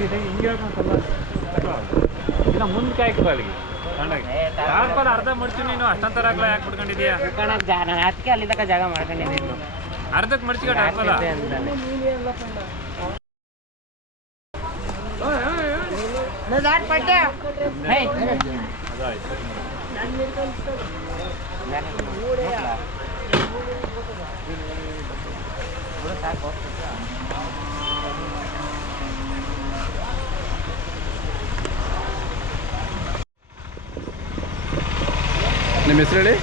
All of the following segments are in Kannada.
ಹಿಂಗೆ ಮುಂದೆ ಕಾಯ್ಕೋ ಅಲ್ಲಿಗೆ ಅರ್ಧ ಮಡ್ಚು ನೀನು ಅಷ್ಟೊಂಥರ ಆಗ್ಲ ಯಾಕೆ ಬಿಡ್ಕೊಂಡಿದ್ಯಾ ನಾನು ಅದಕ್ಕೆ ಅಲ್ಲಿ ತನಕ ಜಾಗ ಮಾಡ್ಕೊಂಡಿದ್ದೀನಿ ಅರ್ಧಕ್ಕೆ ಮಡ್ಚಿಕೊಂಡು ಹಾಕಲ್ಲ ಅಂತಾನೆ ನಿಮ್ಮ ಹೆಸರು ಹೇಳಿ?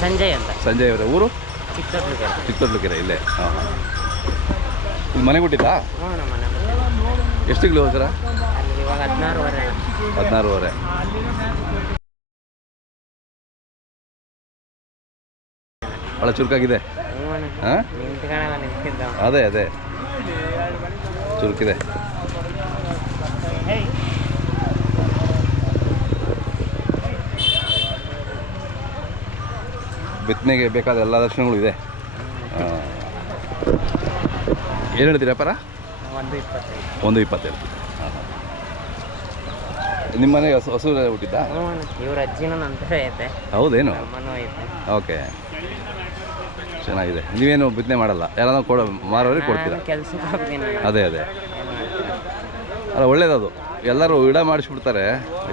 ಸಂಜಯ್. ಅಂತ. ಸಂಜಯ್ ಅವರ ಊರು? ಚಿಕ್ಕದೊಡ್ಲಿಗೆ ಚಿಕ್ಕದೊಡ್ಲಕೆರೆ ಇಲ್ಲೇ. ಹಾಂ ಹಾಂ. ಇಲ್ಲಿ ಮನೆ ಕೊಟ್ಟಿದ್ದಾ? ಹ್ಞೂ ನಮ್ಮ ಮನೆ ಎಷ್ಟು ತಿಂಗಳು ಅಲ್ಲಿ ಇವಾಗ ಹದಿನಾರುವರೆ ಹದಿನಾರೂವರೆ. ಭಾಳ ಚುರುಕಾಗಿದೆ. ಹಾಂ? ನಿಂತಿದ್ದ. ಅದೇ ಅದೇ. ಚುರುಕಿದೆ. ಬಿತ್ತನೆಗೆ ಬೇಕಾದ ಎಲ್ಲ ದರ್ಶನಗಳು ಇದೆ. ಏನು ಹೇಳ್ತೀರಾ ಪರ ಒಂದು ಇಪ್ಪತ್ತೈದು. ಒಂದು ಇಪ್ಪತ್ತೇಳು ನಿಮ್ಮ ಮನೆಗೆ ಹಸು ಹಸು ಹುಟ್ಟಿದ್ದ? ಇವ್ರ ಅಜ್ಜಿನೂ ನಂತರ ಐತೆ. ಹೌದೇನು? ಓಕೆ. ಚೆನ್ನಾಗಿದೆ. ನೀವೇನು ಬಿತ್ತನೆ ಮಾಡಲ್ಲ? ಯಾರಾದ್ರೂ ಕೊಡೋ ಮಾರೋರಿಗೆ ಕೊಡ್ತೀರಾ? ಅಣ್ಣ. ಅದೇ ಅದೇ? ಅಲ್ಲ ಒಳ್ಳೇದದು. ಎಲ್ಲರೂ ಇಡ ಮಾಡಿಸ್ಬಿಡ್ತಾರೆ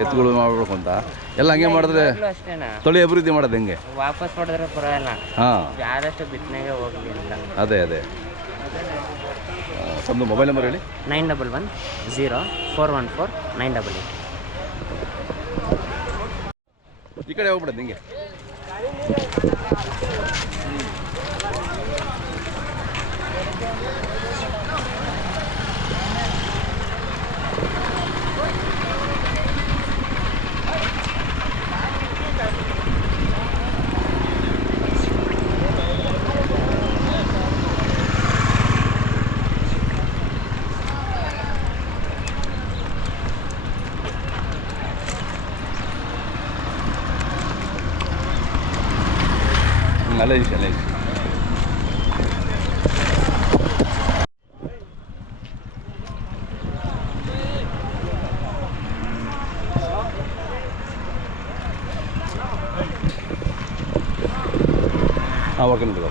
ಎತ್ತುಗಳು ಮಾಡ್ಬೇಕು ಅಂತ. ಎಲ್ಲ ಹಂಗೆ ಮಾಡಿದ್ರೆ ತೊಳೆ ಅಷ್ಟೇನಾ? ತಳಿ ಅಭಿವೃದ್ಧಿ ಮಾಡೋದು ಹೆಂಗೆ? ವಾಪಸ್ ಮಾಡಿದ್ರೆ ಪರವಾಗಿಲ್ಲ. ಹಾಂ. ಆದಷ್ಟು ಬಿತ್ತನೆಗೆ ಹೋಗ್ಲಿಲ್ಲ ಅದೇ ಅದೇ. ಆ, ತಮ್ಮದು ಮೊಬೈಲ್ ನಂಬರ್ ಹೇಳಿ. Nine double one zero four one four nine double eight. ಈ ಕಡೆ ಹೋಗ್ಬಿಡೋದು ನಿಂಗೆ ಹ್ಮ್, ಅಲ್ಲೇ ಇಸಿ ಅಲ್ಲೇ ಇಸಿ ಹಾಂ ಓಕೆ ನೋಡಿ